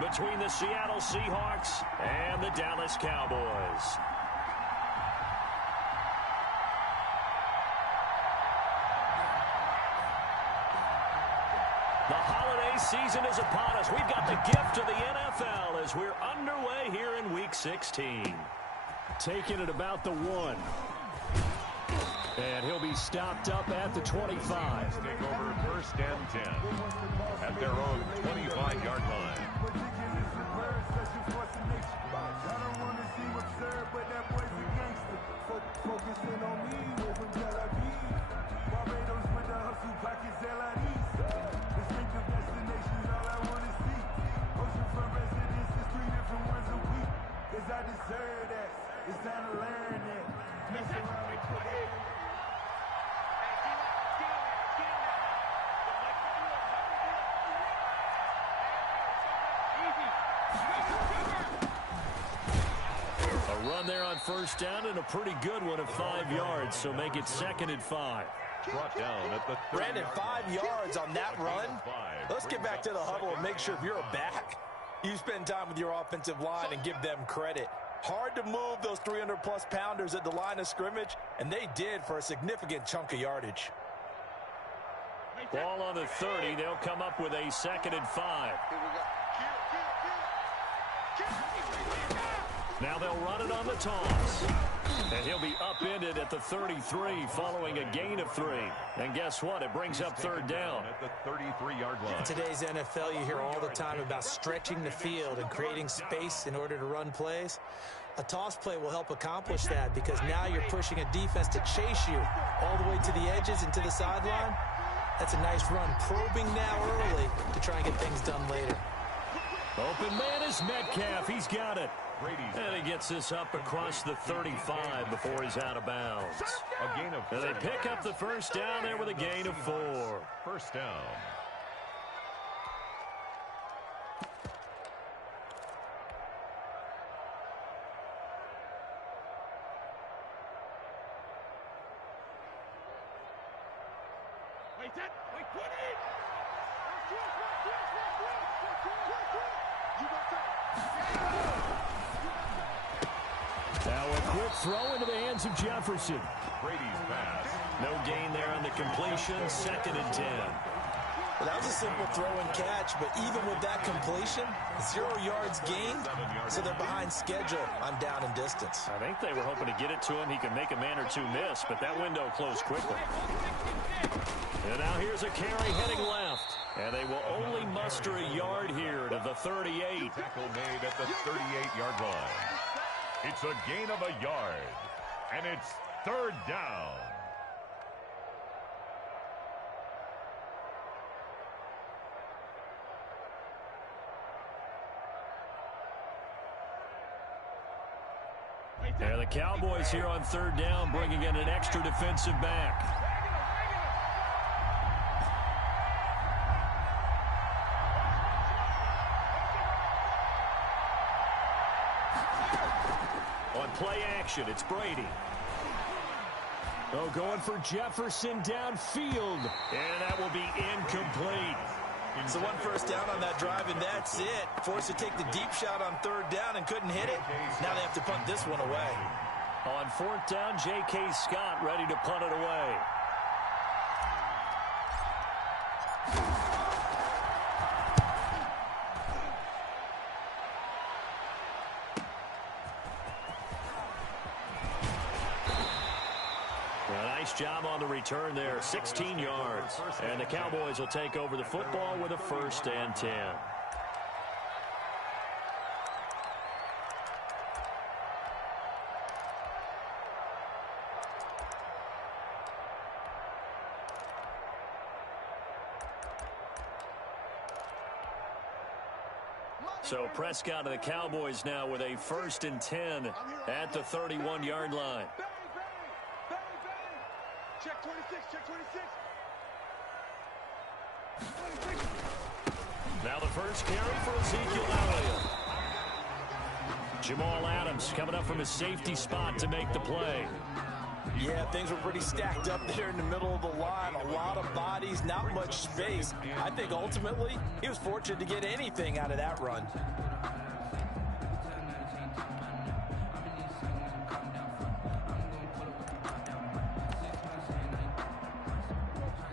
between the Seattle Seahawks and the Dallas Cowboys. The holiday season is upon us. We've got the gift of the NFL as we're underway here in Week 16. Taking it about the 1. And he'll be stopped up at the 25. Take over 1st and 10 at their own 25-yard line. I deserve that. It's time to learn that. A run there on 1st down and a pretty good one of 5 yards, so make it 2nd and 5. Brought down at the Brandon, 5 yards on that run. Let's get back to the huddle and make sure if you're a back, you spend time with your offensive line and give them credit. Hard to move those 300-plus pounders at the line of scrimmage, and they did for a significant chunk of yardage. Ball on the 30. They'll come up with a 2nd and 5. Now they'll run it on the toss. And he'll be upended at the 33 following a gain of 3. And guess what? It brings up 3rd down. At the 33-yard line. In today's NFL, you hear all the time about stretching the field and creating space in order to run plays. A toss play will help accomplish that because now you're pushing a defense to chase you all the way to the edges and to the sideline. That's a nice run, probing now early to try and get things done later. Open man is Metcalf. He's got it. And he gets this up across the 35 before he's out of bounds. A gain of 4. And they pick up the 1st down there with a gain of 4. 1st down. Now a quick throw into the hands of Jefferson. Brady's pass. No gain there on the completion. 2nd and 10. Well, that was a simple throw and catch, but even with that completion, 0 yards gained, so they're behind schedule on down and distance. I think they were hoping to get it to him. He can make a man or two miss, but that window closed quickly. And now here's a carry heading left. And they will only muster a yard here to the 38. Tackle made at the 38-yard line. It's a gain of a yard, and it's 3rd down. And the Cowboys here on 3rd down, bringing in an extra defensive back. On play action, it's Brady. Oh, going for Jefferson downfield. And that will be incomplete. So 1 1st down on that drive, and that's it. Forced to take the deep shot on 3rd down and couldn't hit it. Now they have to punt this one away. On 4th down, J.K. Scott ready to punt it away. Nice job on the return there, 16 yards. And the Cowboys will take over the football with a 1st and 10. So Prescott of the Cowboys now with a 1st and 10 at the 31-yard line. Check 26, check 26. Now the first carry for Ezekiel Elliott. Jamal Adams coming up from his safety spot to make the play. Yeah, things were pretty stacked up there in the middle of the line. A lot of bodies, not much space. I think ultimately he was fortunate to get anything out of that run.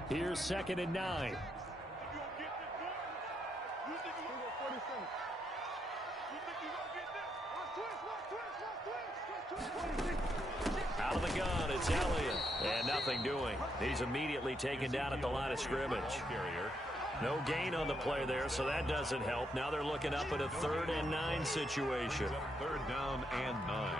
Here's 2nd and 9. Out of the gun, it's Elliott. And nothing doing. He's immediately taken down at the line of scrimmage. No gain on the play there, so that doesn't help. Now they're looking up at a 3rd and 9 situation. 3rd down and 9.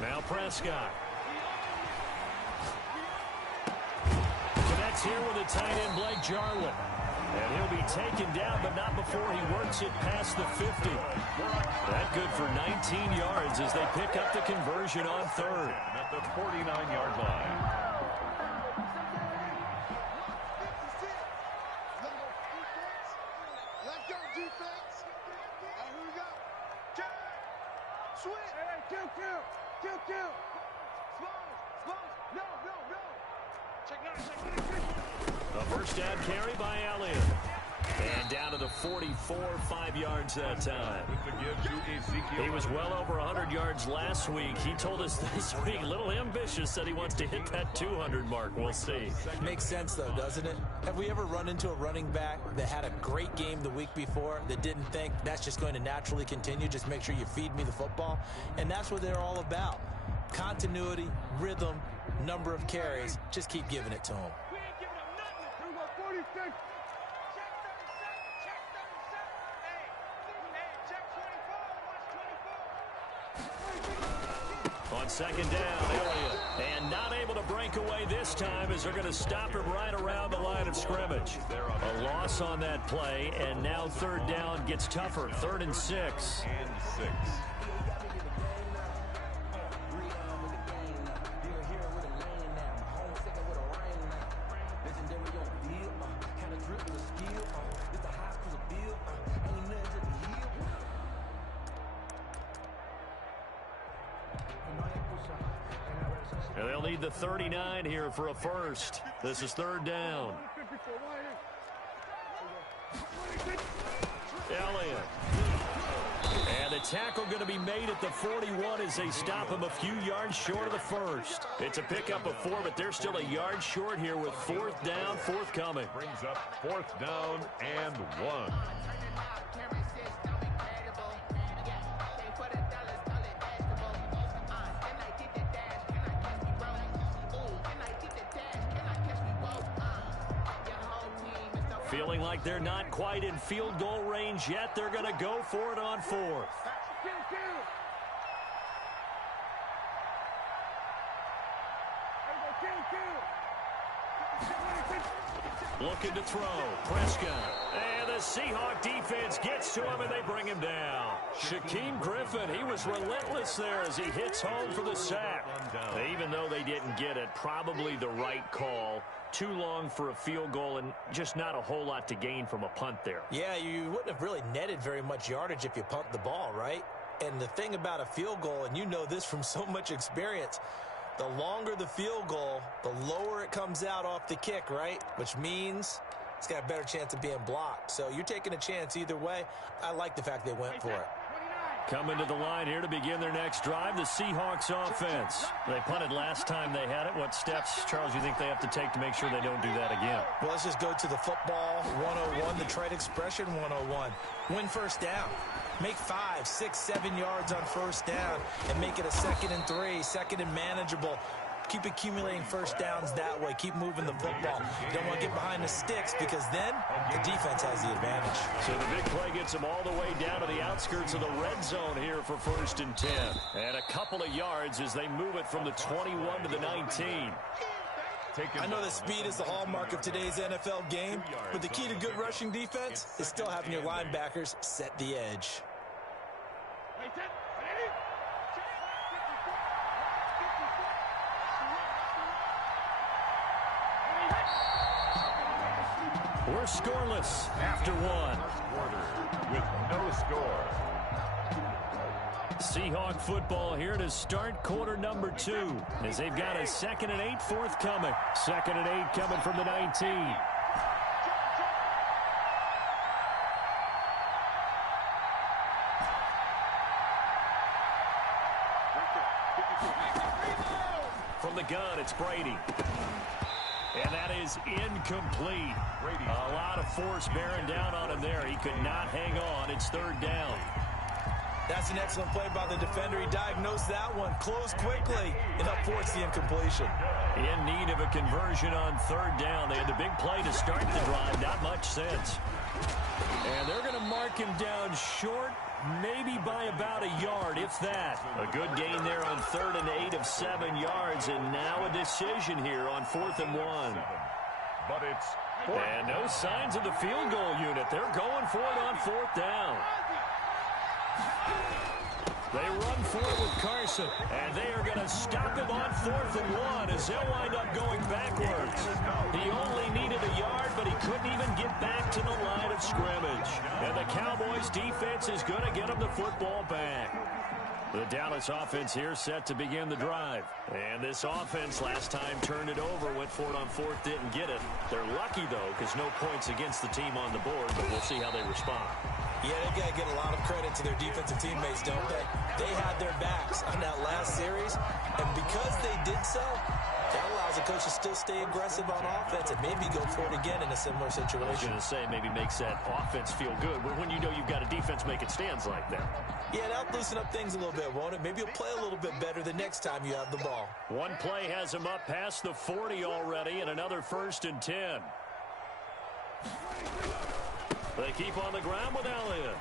Now Prescott. Connects here with a tight end, Blake Jarwin. And he'll be taken down, but not before he works it past the 50. That good for 19 yards as they pick up the conversion on 3rd. At the 49-yard line. Let's go, defense. All right, here we go. Switch. Kill. Smalls. No. Check 9. A first down carry by Elliott. And down to the 44, 5 yards that time. He was well over 100 yards last week. He told us this week, a little ambitious, said he wants to hit that 200 mark. We'll see. Makes sense, though, doesn't it? Have we ever run into a running back that had a great game the week before that didn't think that's just going to naturally continue? Just make sure you feed me the football. And that's what they're all about. Continuity, rhythm, number of carries. Just keep giving it to them. We ain't giving them nothing. 46. On 2nd down, Elliott. And not able to break away this time as they're going to stop him right around the line of scrimmage. A loss on that play, and now 3rd down gets tougher. 3rd and 6. And they'll need the 39 here for a first. This is 3rd down. Elliott. And the tackle going to be made at the 41 as they stop him a few yards short of the first. It's a pickup of 4, but they're still a yard short here with 4th down, forthcoming. Brings up 4th down and 1. Feeling like they're not quite in field goal range yet. They're going to go for it on 4th. Looking to throw. Prescott. And the Seahawk defense gets to him, and they bring him down. Shaquem Griffin, he was relentless there as he hits home for the sack. Even though they didn't get it, probably the right call. Too long for a field goal and just not a whole lot to gain from a punt there. Yeah, you wouldn't have really netted very much yardage if you pumped the ball, right? And the thing about a field goal, and you know this from so much experience, the longer the field goal, the lower it comes out off the kick, right? Which means it's got a better chance of being blocked. So you're taking a chance either way. I like the fact they went for it. Coming to the line here to begin their next drive, the Seahawks offense. They punted last time they had it. What steps, Charles, you think they have to take to make sure they don't do that again? Well, let's just go to the football 101, the trade expression 101. Win first down. Make 5, 6, 7 yards on first down and make it a 2nd and 3, 2nd and manageable. Keep accumulating first downs that way. Keep moving the football. You don't want to get behind the sticks because then the defense has the advantage. So the big play gets them all the way down to the outskirts of the red zone here for 1st and 10. And a couple of yards as they move it from the 21 to the 19. I know that speed is the hallmark of today's NFL game, but the key to good rushing defense is still having your linebackers set the edge. We're scoreless after one. Quarter with no score. Seahawk football here to start quarter number 2 as they've got a 2nd and 8 forthcoming. 2nd and 8 coming from the 19. From the gun, it's Brady. And that is incomplete. A lot of force bearing down on him there. He could not hang on. It's 3rd down. That's an excellent play by the defender. He diagnosed that one, closed quickly, and up forced the incompletion. In need of a conversion on 3rd down. They had the big play to start the drive. Not much sense. And they're going to mark him down short, maybe by about a yard, if that. A good gain there on 3rd and 8 of 7 yards, and now a decision here on 4th and 1. But it's and no signs of the field goal unit. They're going for it on 4th down. They run for it with Carson, and they are going to stop him on 4th and 1 as they'll wind up going backwards. He only needed a yard, but he couldn't even get back to the line of scrimmage. And the Cowboys defense is going to get him the football back. The Dallas offense here set to begin the drive. And this offense last time turned it over, went for it on 4th, didn't get it. They're lucky, though, because no points against the team on the board, but we'll see how they respond. Yeah, they got to get a lot of credit to their defensive teammates, don't they? They had their backs on that last series, and because they did so, that allows the coach to still stay aggressive on offense and maybe go for it again in a similar situation. I was going to say, maybe makes that offense feel good, but when you know you've got a defense making stands like that. Yeah, that'll loosen up things a little bit, won't it? Maybe you'll play a little bit better the next time you have the ball. One play has him up past the 40 already, and another 1st and 10. They keep on the ground with Elliott.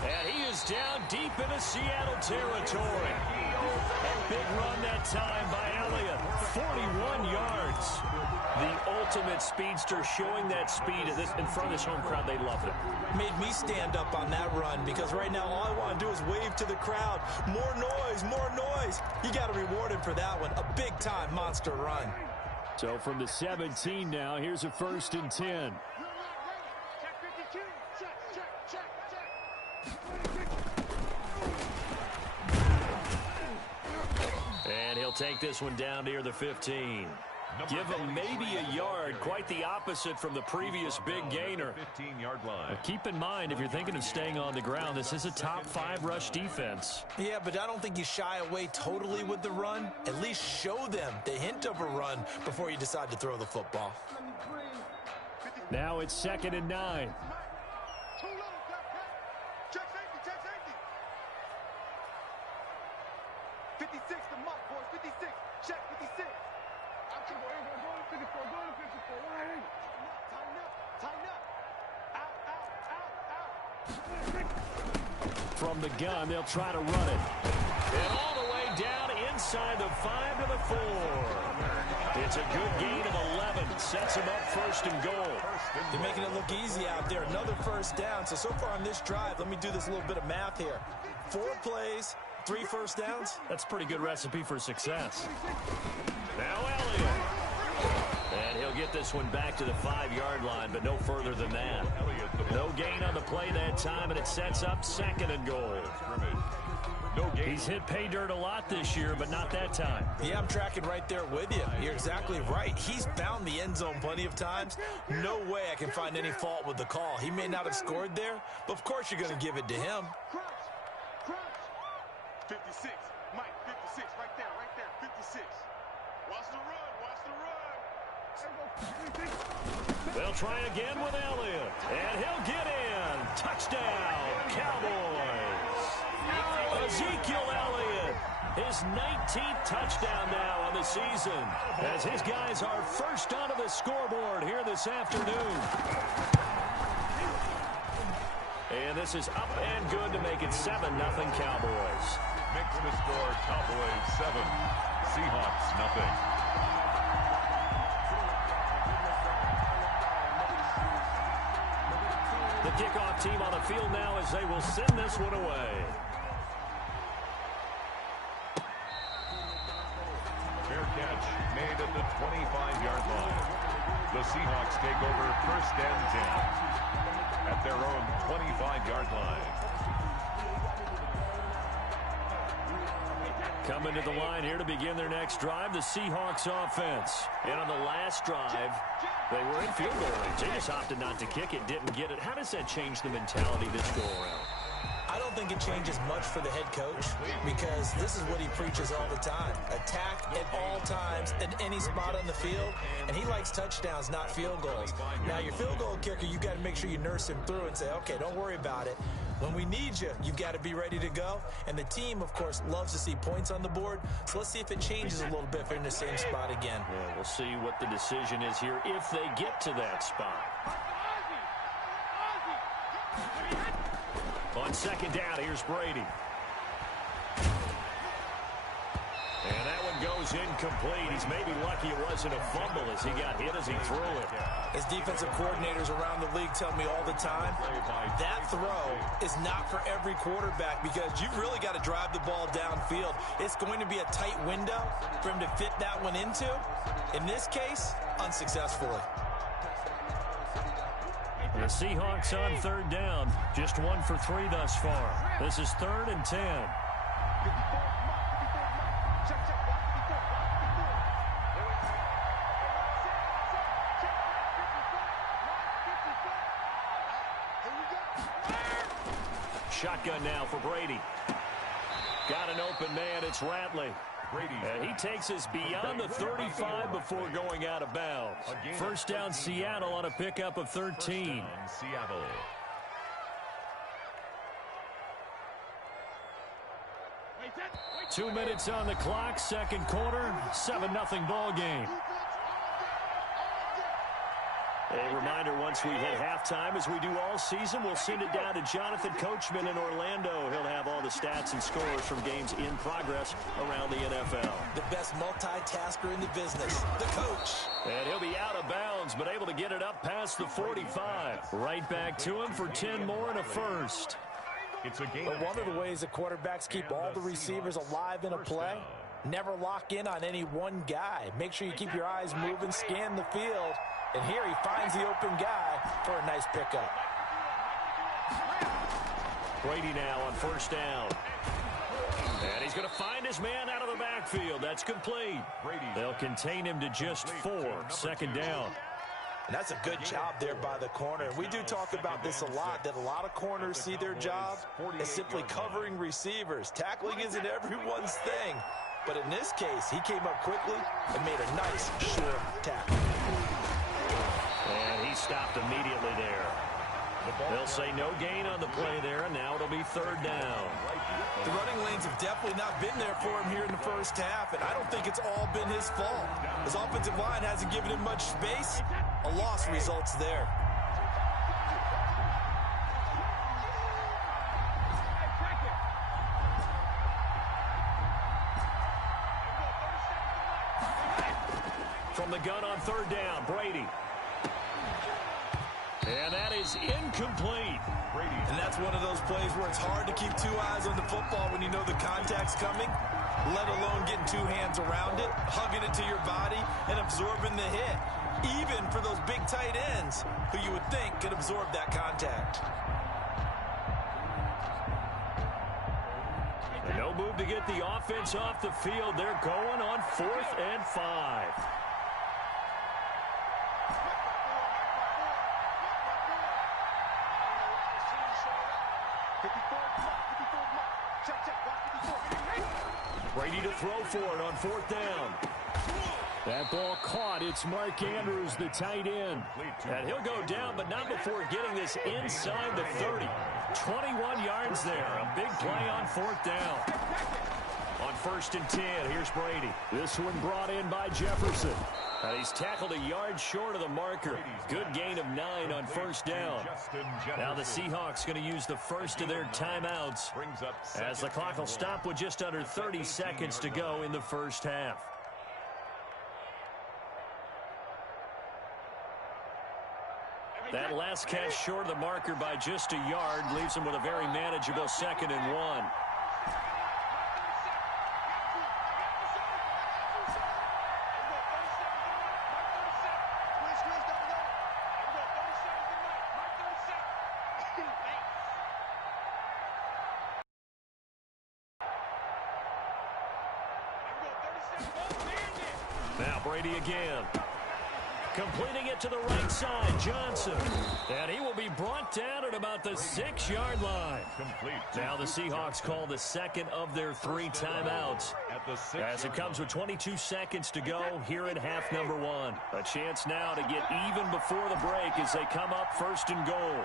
And he is down deep into Seattle territory. A big run that time by Elliott. 41 yards. The ultimate speedster showing that speed in front of this home crowd. They loved it. Made me stand up on that run because right now all I want to do is wave to the crowd. More noise, more noise. You got to reward him for that one. A big-time monster run. So from the 17 now, here's a 1st and 10. And he'll take this one down near the 15. Give him maybe a yard, quite the opposite from the previous big gainer. 15-yard line. Keep in mind, if you're thinking of staying on the ground, this is a top 5 rush defense. Yeah, but I don't think you shy away totally with the run. At least show them the hint of a run before you decide to throw the football. Now it's 2nd and 9. Check safety. 56, the mark, boys. 56. Check 56. I'm going to 54. Going to 54. Right. Tighten up. From the gun, they'll try to run it. And all the way down inside the 5 to the 4. It's a good gain of 11. Sets him up 1st and goal. They're making it look easy out there. Another 1st down. So far on this drive, let me do this little bit of math here. 4 plays, 3 1st downs. That's a pretty good recipe for success. Now Elliott. And he'll get this one back to the 5-yard line, but no further than that. No gain on the play that time, and it sets up 2nd and goal. He's hit pay dirt a lot this year, but not that time. Yeah, I'm tracking right there with you. You're exactly right. He's found the end zone plenty of times. No way I can find any fault with the call. He may not have scored there, but of course you're going to give it to him. Crunch. 56. Mike, 56. Right there. 56. Watch the run. They'll try again with Elliott, and he'll get in. Touchdown, Cowboys. Ezekiel Elliott, his 19th touchdown now on the season, as his guys are first onto the scoreboard here this afternoon. And this is up and good to make it 7-0 Cowboys. Makes the score Cowboys 7, Seahawks nothing. The kickoff team on the field now as they will send this one away. Fair catch made at the 25-yard line. The Seahawks take over 1st and 10 at their own 25-yard line. Coming to the line here to begin their next drive, the Seahawks offense. And on the last drive, they were in field goal range. They just opted not to kick it, didn't get it. How does that change the mentality this go-around? I don't think it changes much for the head coach because this is what he preaches all the time. Attack at all times at any spot on the field, and he likes touchdowns, not field goals. Now, your field goal kicker, you've got to make sure you nurse him through and say, okay, don't worry about it. When we need you, you've got to be ready to go. And the team, of course, loves to see points on the board. So let's see if it changes a little bit if they're in the same spot again. Yeah, we'll see what the decision is here if they get to that spot. On 2nd down, here's Brady. And that one goes incomplete. He's maybe lucky it wasn't a fumble as he got hit as he threw it. As defensive coordinators around the league tell me all the time, that throw is not for every quarterback because you've really got to drive the ball downfield. It's going to be a tight window for him to fit that one into. In this case, unsuccessfully. The Seahawks on 3rd down. Just 1 for 3 thus far. This is 3rd and 10. Shotgun now for Brady. Got an open man. It's Ratley. And he takes us beyond the 35 before going out of bounds. 1st down Seattle on a pickup of 13. Seattle. Two minutes on the clock, 2nd quarter, 7-0 ball game. A reminder, once we hit halftime, as we do all season, we'll send it down to Jonathan Coachman in Orlando. He'll have all the stats and scores from games in progress around the NFL. The best multitasker in the business, the coach. And he'll be out of bounds, but able to get it up past the 45. Right back to him for 10 more and a first. It's a game. But one of the ways the quarterbacks keep all the receivers alive in a play, never lock in on any one guy. Make sure you keep your eyes moving, scan the field. And here he finds the open guy for a nice pickup. Brady now on 1st down. And he's going to find his man out of the backfield. That's complete. They'll contain him to just 4. 2nd down. And that's a good job there by the corner. And we do talk about this a lot, that a lot of corners see their job as simply covering receivers. Tackling isn't everyone's thing. But in this case, he came up quickly and made a nice, short tackle. And he stopped immediately there. They'll say no gain on the play there, and now it'll be 3rd down. The running lanes have definitely not been there for him here in the 1st half, and I don't think it's all been his fault. His offensive line hasn't given him much space. A loss results there. From the gun on 3rd down, Brady. And that is incomplete. And that's one of those plays where it's hard to keep 2 eyes on the football when you know the contact's coming, let alone getting 2 hands around it, hugging it to your body, and absorbing the hit. Even for those big tight ends who you would think could absorb that contact. And no move to get the offense off the field. They're going on 4th and 5. Brady to throw for it on 4th down. That ball caught. It's Mark Andrews, the tight end. And he'll go down, but not before getting this inside the 30. 21 yards there. A big play on 4th down. On 1st and 10, here's Brady. This one brought in by Jefferson. And he's tackled a yard short of the marker. Good gain of 9 on 1st down. Now the Seahawks going to use the first of their timeouts as the clock will stop with just under 30 seconds to go in the 1st half. That last catch short of the marker by just a yard leaves him with a very manageable 2nd and 1. Now Brady again. Completing it to the right side, Johnson. And he will be brought down at about the 6-yard line. Complete. Now the Seahawks call the second of their 3 timeouts. As it comes with 22 seconds to go here at half number 1. A chance now to get even before the break as they come up 1st and goal.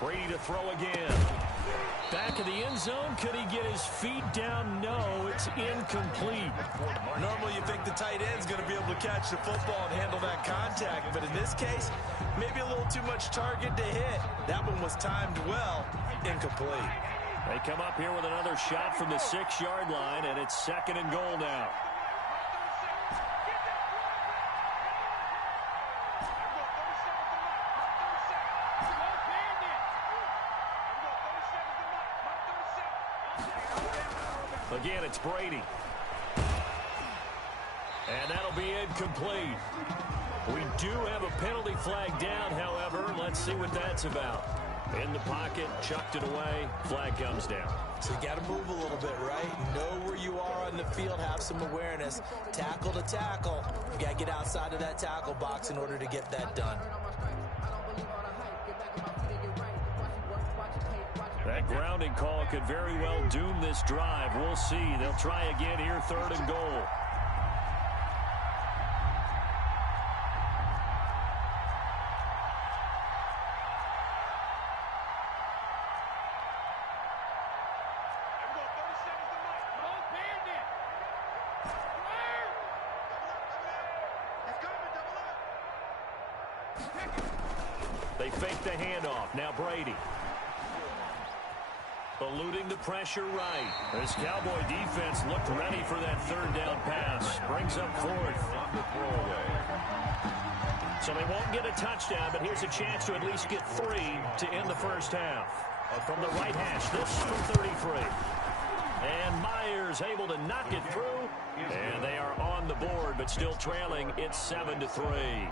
Brady to throw again. Back of the end zone. Could he get his feet down? No, it's incomplete. Normally you think the tight end's going to be able to catch the football and handle that contact, but in this case, maybe a little too much target to hit. That one was timed well. Incomplete. They come up here with another shot from the 6-yard line, and it's 2nd and goal now. Again, it's Brady. And that'll be incomplete. We do have a penalty flag down, however. Let's see what that's about. In the pocket, chucked it away, flag comes down. So you got to move a little bit, right? Know where you are on the field, have some awareness. Tackle to tackle. You got to get outside of that tackle box in order to get that done. That grounding call could very well doom this drive. We'll see. They'll try again here, 3rd and goal. They fake the handoff. Now Brady. Eluding the pressure right. This Cowboy defense looked ready for that 3rd down pass. Brings up 4th. On the throwaway. So they won't get a touchdown, but here's a chance to at least get 3 to end the first half. From the right hash, this from 33. And Myers able to knock it through. And they are on the board, but still trailing. It's 7-3.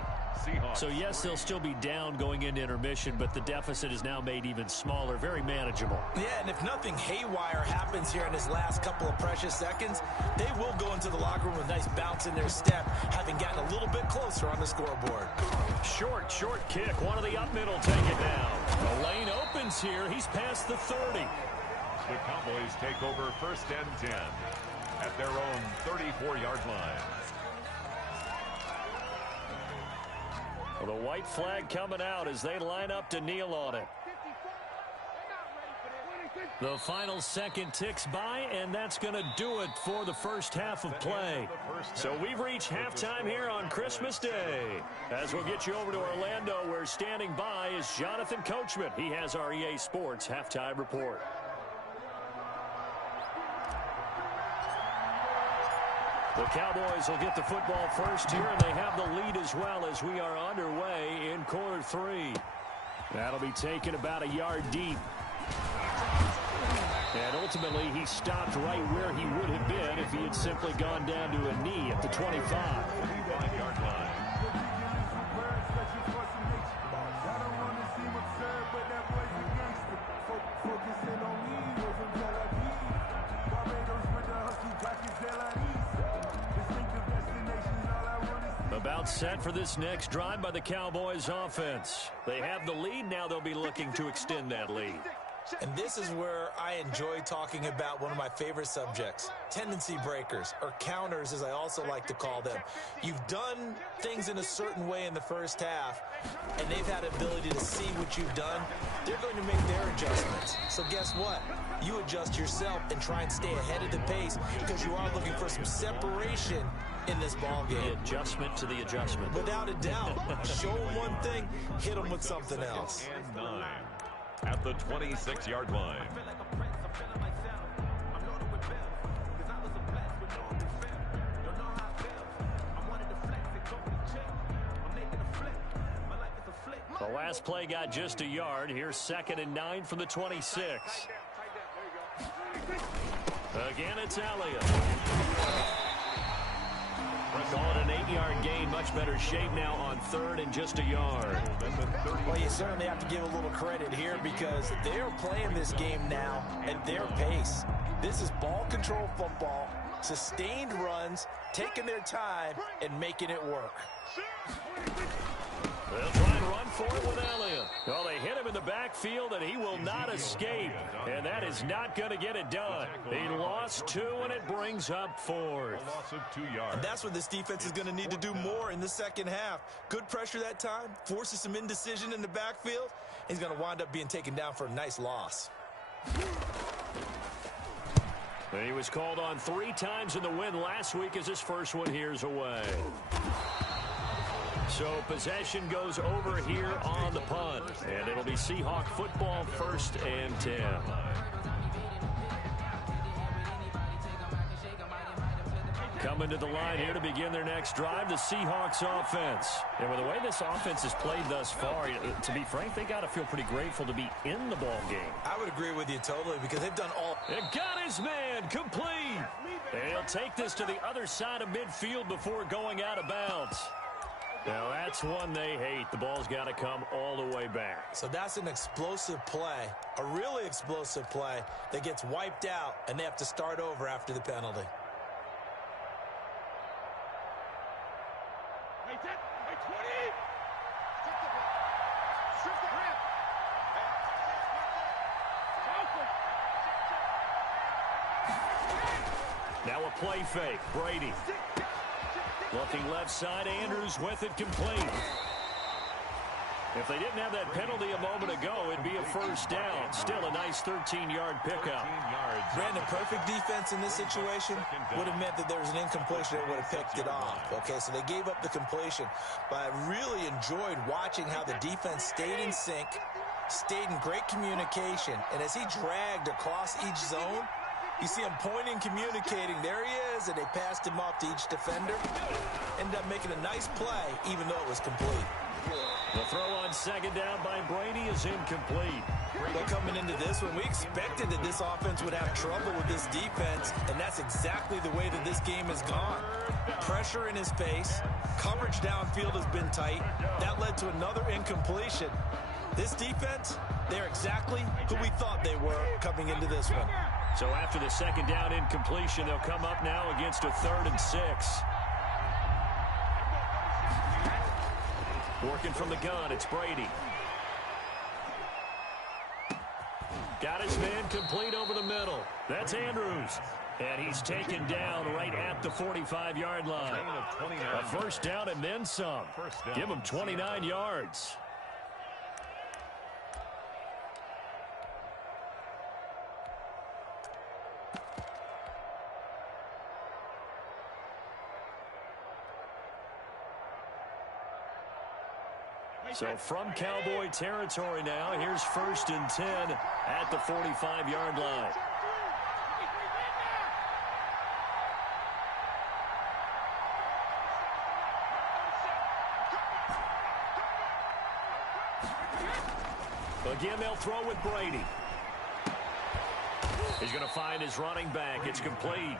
So, yes, they'll still be down going into intermission, but the deficit is now made even smaller, very manageable. Yeah, and if nothing haywire happens here in this last couple of precious seconds, they will go into the locker room with a nice bounce in their step, having gotten a little bit closer on the scoreboard. Short kick. One of the up middle take it down. The lane opens here. He's past the 30. The Cowboys take over 1st and 10 at their own 34-yard line. Well, the white flag coming out as they line up to kneel on it. The final second ticks by, and that's going to do it for the first half of play. So we've reached halftime here on Christmas Day. As we'll get you over to Orlando, where standing by is Jonathan Coachman. He has our EA Sports halftime report. The Cowboys will get the football first here, and they have the lead as well as we are underway in quarter 3. That'll be taken about a yard deep. And ultimately, he stopped right where he would have been if he had simply gone down to a knee at the 25. 25-yard line. About set for this next drive by the Cowboys offense. They have the lead. Now they'll be looking to extend that lead. And this is where I enjoy talking about one of my favorite subjects, tendency breakers, or counters as I also like to call them. You've done things in a certain way in the first half, and they've had ability to see what you've done. They're going to make their adjustments. So guess what? You adjust yourself and try and stay ahead of the pace because you are looking for some separation in this ball game. The adjustment to the adjustment. Without a doubt. Show them one thing, hit them with something else. And 9 at the 26-yard line. The last play got just a yard. Here's 2nd and 9 from the 26. Again, it's Elliott. Call it an 8-yard gain. Much better shape now on 3rd and just a yard. Well, you certainly have to give a little credit here because they're playing this game now at their pace. This is ball control football, sustained runs, taking their time, and making it work. They'll try and run for it with Elliott. Well, they hit him in the backfield, and he will not escape. And that is not going to get it done. He lost 2, and it brings up 4th. A loss of 2 yards. And that's what this defense is going to need to do more in the second half. Good pressure that time, forces some indecision in the backfield. He's going to wind up being taken down for a nice loss. He was called on 3 times in the win last week as his first one here's away. So possession goes over here on the punt. And it'll be Seahawk football, 1st and 10. Coming to the line here to begin their next drive, the Seahawks offense. And with the way this offense has played thus far, to be frank, they got to feel pretty grateful to be in the ball game. I would agree with you totally because they've done all. It got his man complete. And he'll take this to the other side of midfield before going out of bounds. Now, that's one they hate. The ball's got to come all the way back. So that's an explosive play, a really explosive play that gets wiped out, and they have to start over after the penalty. Now a play fake. Brady. Looking left side, Andrews with it complete. If they didn't have that penalty a moment ago, it'd be a first down. Still a nice 13-yard pickup. Brandon, perfect defense in this situation would have meant that there was an incompletion that would have picked it off. Okay, so they gave up the completion. But I really enjoyed watching how the defense stayed in sync, stayed in great communication. And as he dragged across each zone, you see him pointing, communicating. There he is, and they passed him off to each defender. Ended up making a nice play, even though it was complete. The throw on 2nd down by Brady is incomplete. Well, coming into this one, we expected that this offense would have trouble with this defense, and that's exactly the way that this game has gone. Pressure in his face. Coverage downfield has been tight. That led to another incompletion. This defense, they're exactly who we thought they were coming into this one. So after the 2nd down incompletion, they'll come up now against a 3rd and 6. Working from the gun, it's Brady. Got his man complete over the middle. That's Andrews. And he's taken down right at the 45-yard line. A first down and then some. Give him 29 yards. So from Cowboy territory now, here's 1st and 10 at the 45-yard line. Again, they'll throw with Brady. He's going to find his running back. It's complete.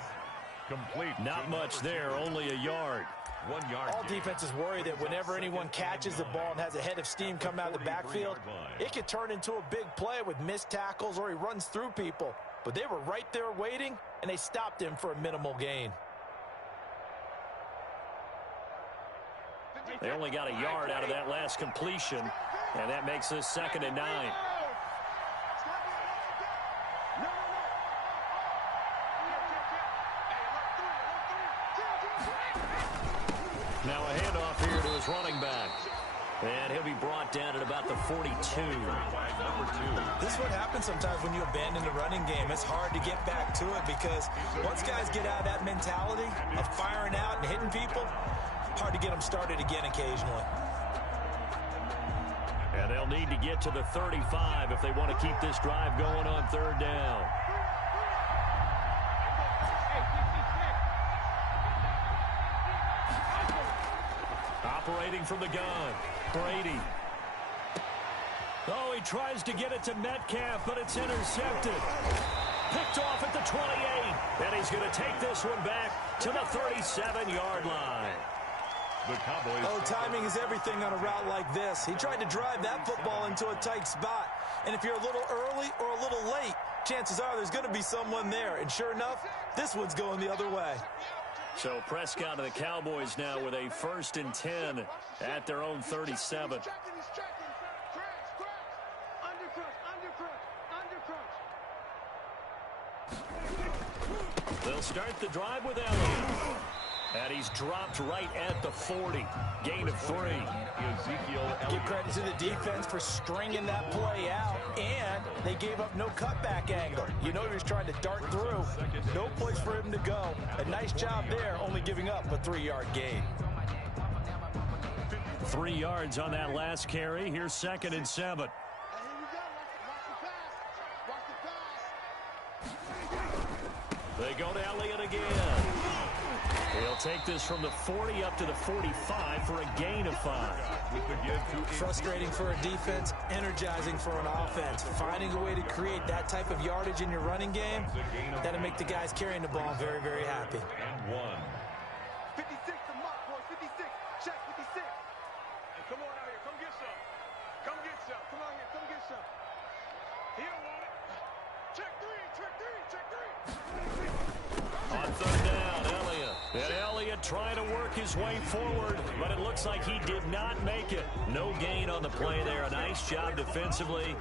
Not much there, only a yard. 1 yard. All defenses worry that whenever anyone catches the ball and has a head of steam come out of the backfield, it could turn into a big play with missed tackles or he runs through people. But they were right there waiting, and they stopped him for a minimal gain. They only got a yard out of that last completion, and that makes this 2nd and 9. Now a handoff here to his running back. And he'll be brought down at about the 42. This is what happens sometimes when you abandon the running game. It's hard to get back to it because once guys get out of that mentality of firing out and hitting people, hard to get them started again occasionally. And they'll need to get to the 35 if they want to keep this drive going on 3rd down. Operating from the gun, Brady. Oh, he tries to get it to Metcalf, but it's intercepted. Picked off at the 28, and He's going to take this one back to the 37-yard line. The Cowboys. Oh, timing is everything on a route like this. He tried to drive that football into a tight spot. And if you're a little early or a little late, chances are there's going to be someone there. And sure enough, this one's going the other way. So Prescott and the Cowboys now with a 1st and 10 at their own 37. They'll start the drive with Elliott. And he's dropped right at the 40. Gain of 3. Give credit to the defense for stringing that play out. And they gave up no cutback angle. You know he was trying to dart through. No place for him to go. A nice job there, only giving up a 3-yard gain. 3 yards on that last carry. Here's 2nd and 7. They go to Elliott again. He'll take this from the 40 up to the 45 for a gain of 5. Frustrating for a defense, energizing for an offense. Finding a way to create that type of yardage in your running game, that'll make the guys carrying the ball very, very happy. And 1. 56 to mark, boys. 56. Check 56. Hey, come on out here. Come get some. Come get some. Come on here. Come get some. He don't want it. Check 3. Check 3. Check 3. On 3rd down, Elliott. And Elliott trying to work his way forward, but it looks like he did not make it. No gain on the play there. A nice job defensively,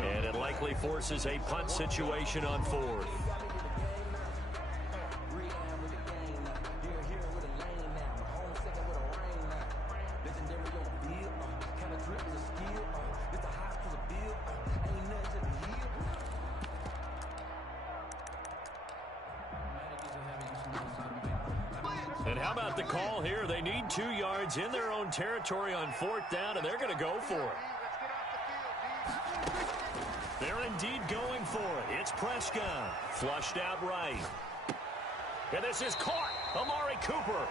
and it likely forces a punt situation on 4th. And how about the call here? They need 2 yards in their own territory on 4th down, and they're going to go for it. They're indeed going for it. It's Prescott. Flushed out right. And this is caught. Amari Cooper.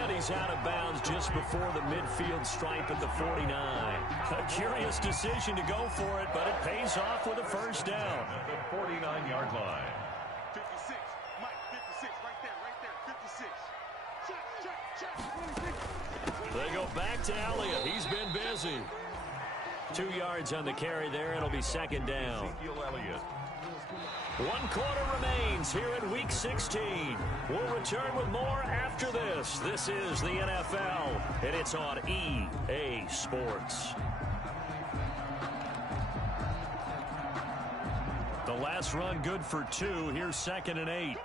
And he's out of bounds just before the midfield stripe at the 49. A curious decision to go for it, but it pays off with a 1st down. At the 49-yard line. 56. Mike, 56. Right there. 56. Check, check, check. They go back to Elliott. He's been busy. 2 yards on the carry there. It'll be 2nd down. Ezekiel Elliott. 1 quarter remains here in Week 16. We'll return with more after this. This is the NFL, and it's on EA Sports. The last run good for 2. Here's 2nd and 8.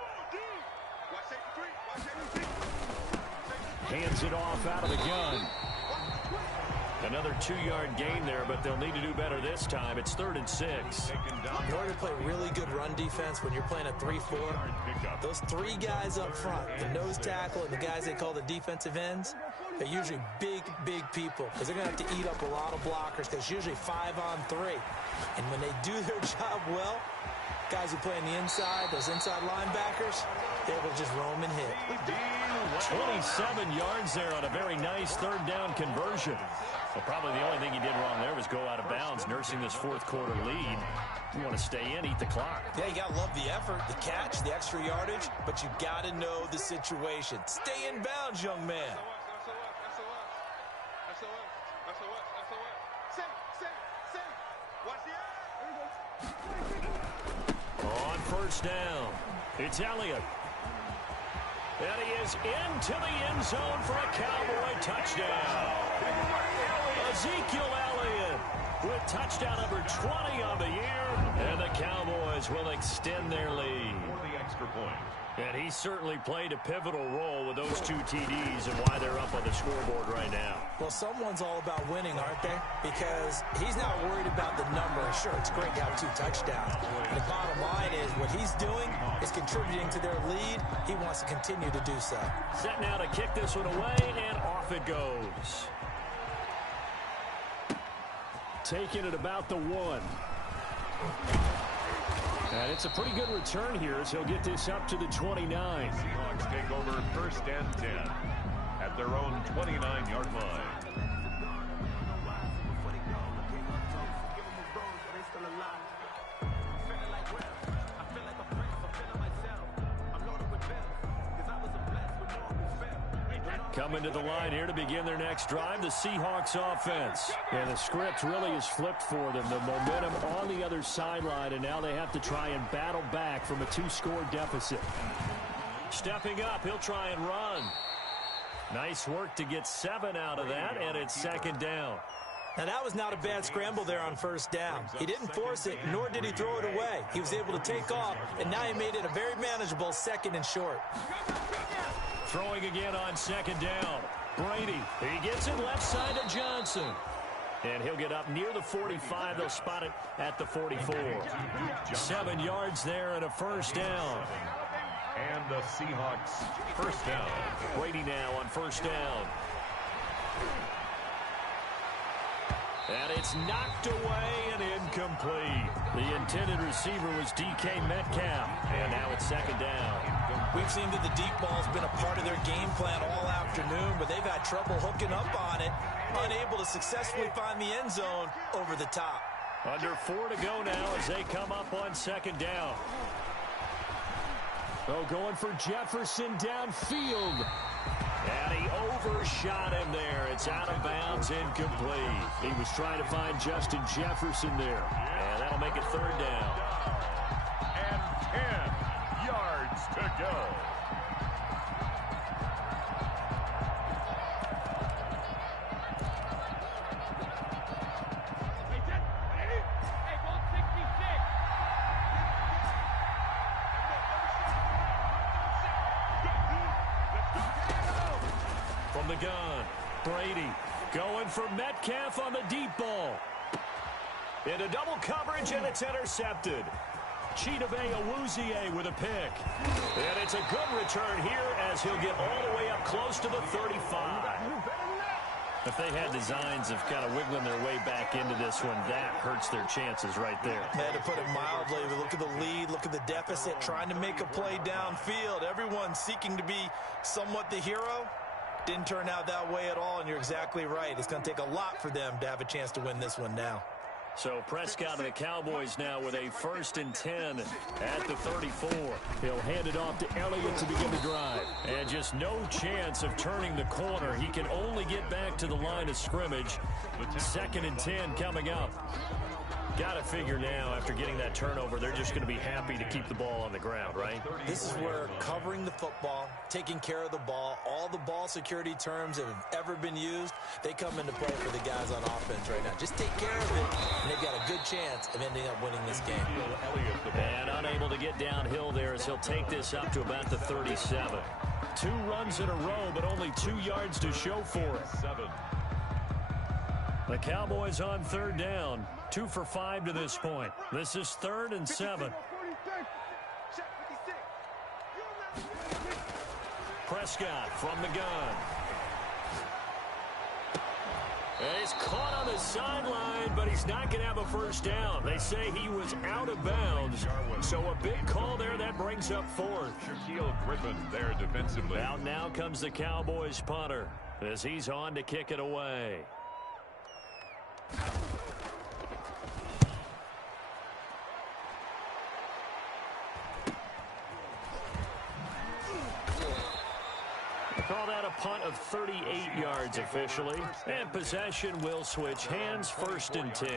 Hands it off out of the gun. Another 2-yard gain there, but they'll need to do better this time. It's 3rd and 6. In order to play really good run defense when you're playing a 3-4, those 3 guys up front, the nose tackle and the guys they call the defensive ends, they're usually big, big people because they're going to have to eat up a lot of blockers because it's usually 5 on 3. And when they do their job well, guys who play on the inside, those inside linebackers, they're able to just roam and hit. 27 yards there on a very nice 3rd down conversion. Well, probably the only thing he did wrong there was go out of bounds, nursing this 4th quarter lead. You want to stay in, eat the clock. Yeah, you got to love the effort, the catch, the extra yardage, but you got to know the situation. Stay in bounds, young man. On 1st down, it's Elliott. And he is into the end zone for a Cowboy touchdown. Ezekiel Elliott with touchdown number 20 on the year. And the Cowboys will extend their lead. For the extra point. And he certainly played a pivotal role with those 2 TDs and why they're up on the scoreboard right now. Well, someone's all about winning, aren't they? Because he's not worried about the number. Sure, it's great to have 2 touchdowns. But the bottom line is what he's doing is contributing to their lead. He wants to continue to do so. Set now to kick this one away, and off it goes. Taking it about the 1. And it's a pretty good return here as he'll get this up to the 29. Seahawks take over 1st and 10 at their own 29-yard line. Coming to the line here to begin their next drive, the Seahawks offense. And the script really is flipped for them. The momentum on the other sideline, and now they have to try and battle back from a 2-score deficit. Stepping up, he'll try and run. Nice work to get 7 out of that, and it's second down. Now, that was not a bad scramble there on first down. He didn't force it, nor did he throw it away. He was able to take off, and now he made it a very manageable 2nd and short. Throwing again on second down. Brady, he gets it left side to Johnson. And he'll get up near the 45. They'll spot it at the 44. 7 yards there and a first down. And the Seahawks first down. Brady now on first down. And it's knocked away and incomplete. The intended receiver was DK Metcalf. And now it's second down. We've seen that the deep ball's been a part of their game plan all afternoon, but they've had trouble hooking up on it, unable to successfully find the end zone over the top. Under 4 to go now as they come up on second down. Oh, going for Jefferson downfield. And he overshot him there. It's out of bounds, incomplete. He was trying to find Justin Jefferson there. And that'll make it third down. And 10 yards to go. From the gun, Brady going for Metcalf on the deep ball. Into double coverage, and it's intercepted. Chidobe Awuzie with a pick. And it's a good return here as he'll get all the way up close to the 35. If they had designs of kind of wiggling their way back into this one, that hurts their chances right there. To put it mildly, look at the lead, look at the deficit, trying to make a play downfield. Everyone seeking to be somewhat the hero. Didn't turn out that way at all, and you're exactly right. It's going to take a lot for them to have a chance to win this one now. So Prescott and the Cowboys now with a 1st and 10 at the 34. He'll hand it off to Elliott to begin the drive. And just no chance of turning the corner. He can only get back to the line of scrimmage. 2nd and 10 coming up. Got to figure now, after getting that turnover, they're just going to be happy to keep the ball on the ground, right? This is where covering the football, taking care of the ball, all the ball security terms that have ever been used, they come into play for the guys on offense right now. Just take care of it, and they've got a good chance of ending up winning this game. And unable to get downhill there as he'll take this up to about the 37. 2 runs in a row, but only 2 yards to show for it. The Cowboys on third down. 2 for 5 to this point. This is 3rd and 7. Prescott from the gun. And he's caught on the sideline, but he's not going to have a first down. They say he was out of bounds. So a big call there that brings up 4th. Shaquille Griffin there defensively. Out now comes the Cowboys punter as he's on to kick it away. Call that a punt of 38 yards officially. And possession will switch hands, 1st and 10.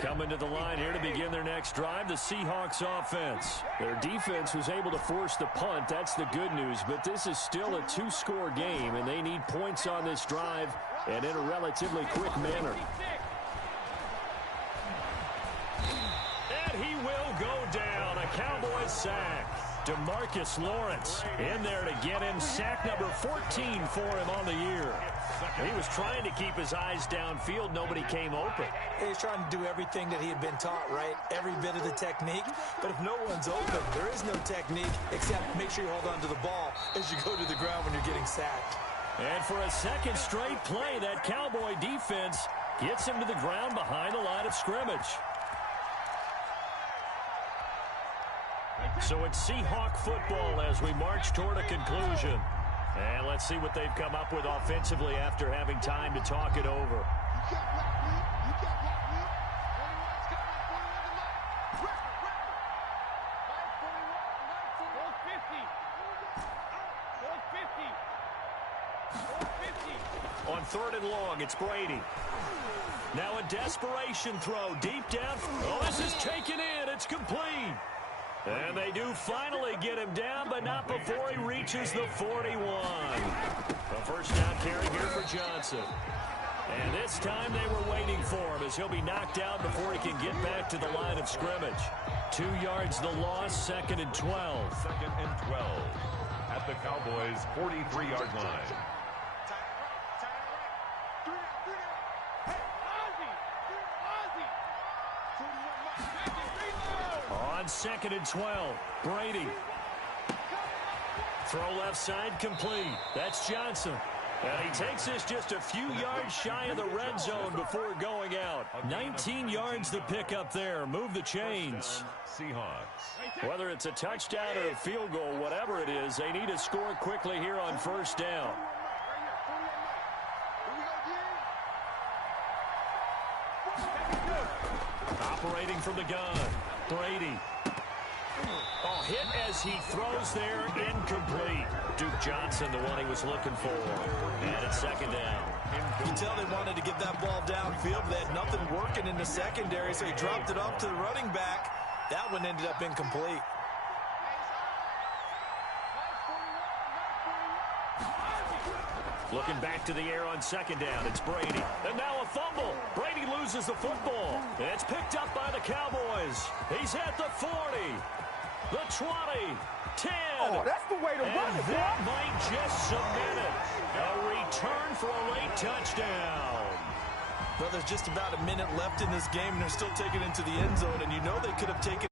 Coming to the line here to begin their next drive, the Seahawks offense. Their defense was able to force the punt. That's the good news. But this is still a 2-score game, and they need points on this drive and in a relatively quick manner. And he will go down. A Cowboys sack. DeMarcus Lawrence in there to get him. Sack number 14 for him on the year. He was trying to keep his eyes downfield. Nobody came open. He's trying to do everything that he had been taught, right? Every bit of the technique. But if no one's open, there is no technique except make sure you hold on to the ball as you go to the ground when you're getting sacked. And for a second straight play, that Cowboy defense gets him to the ground behind the line of scrimmage. So it's Seahawk football as we march toward a conclusion. And let's see what they've come up with offensively after having time to talk it over. On 3rd and long, it's Brady. Now a desperation throw deep down. Oh, this is taken in. It's complete. And they do finally get him down, but not before he reaches the 41. A first down carry here for Johnson. And this time they were waiting for him as he'll be knocked out before he can get back to the line of scrimmage. 2 yards the loss, 2nd and 12. 2nd and 12 at the Cowboys' 43-yard line. On 2nd and 12, Brady. Throw left side complete. That's Johnson. And he takes this just a few yards shy of the red zone before going out. 19 yards to pick up there. Move the chains. Seahawks. Whether it's a touchdown or a field goal, whatever it is, they need to score quickly here on 1st down. Operating from the gun, Brady. Oh, hit as he throws there, incomplete. Duke Johnson, the one he was looking for. And it's 2nd down. You can tell they wanted to get that ball downfield, but they had nothing working in the secondary, so he dropped it off to the running back. That one ended up incomplete. Looking back to the air on 2nd down, it's Brady. And now a fumble. Brady loses the football. It's picked up by the Cowboys. He's at the 40, the 20, 10. Oh, that's the way to run it, boy. That might just cement it. A return for a late touchdown. Well, there's just about a minute left in this game, and they're still taking it into the end zone, and you know they could have taken